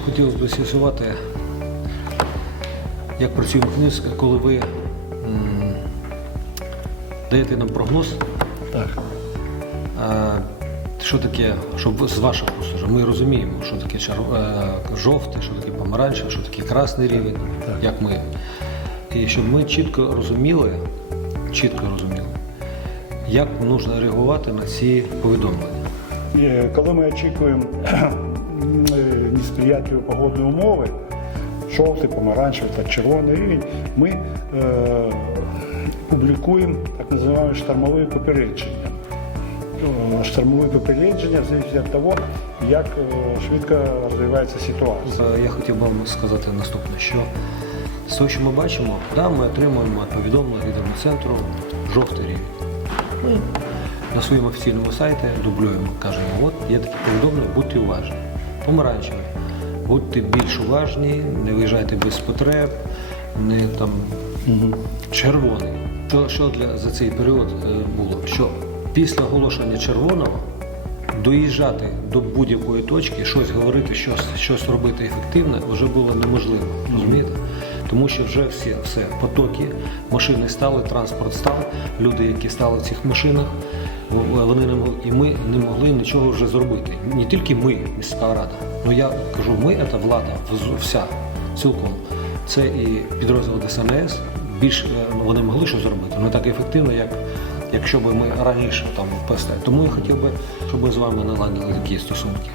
хотілося б з'ясувати, як працює Хмельницька, коли ви м, даєте нам прогноз, Так. а, що таке, щоб з ваших уст, ми розуміємо, що таке чер- е, жовтий, що таке помаранчевий, що таке красний рівень, Так. як ми. І щоб ми чітко розуміли, чітко розуміли, як потрібно реагувати на ці повідомлення. І коли ми очікуємо е, несприятливі погодні умови, жовтий, помаранчевий та червоний рівень, ми е, публікуємо так називаємо штормові попередження. Е, Штормові попередження залежить від того, як е, швидко розвивається ситуація. Е, Я хотів би вам сказати наступне, що того, що ми бачимо, да, ми отримуємо повідомлення від центру жовтий рівень. Ми на своєму офіційному сайті дублюємо, кажемо, от є такі повідомлення, будьте уважні. Помаранчевий. Будьте більш уважні, не виїжджайте без потреб, не там червоний. Що, що для за цей період е, було? Що після оголошення червоного доїжджати до будь-якої точки, щось говорити, щось, щось робити ефективне вже було неможливо. Розумієте? Тому що вже всі все потоки, машини стали, транспорт став, люди, які стали в цих машинах, вони не могли, і ми не могли нічого вже зробити. Не тільки ми, міська рада. Ну я кажу, ми це влада, вся цілком. Це і підрозділ ДСНС. Більш е, вони могли що зробити, не так ефективно, як якщо б ми раніше там поставили. Тому я хотів би, щоб ми з вами наладили такі стосунки.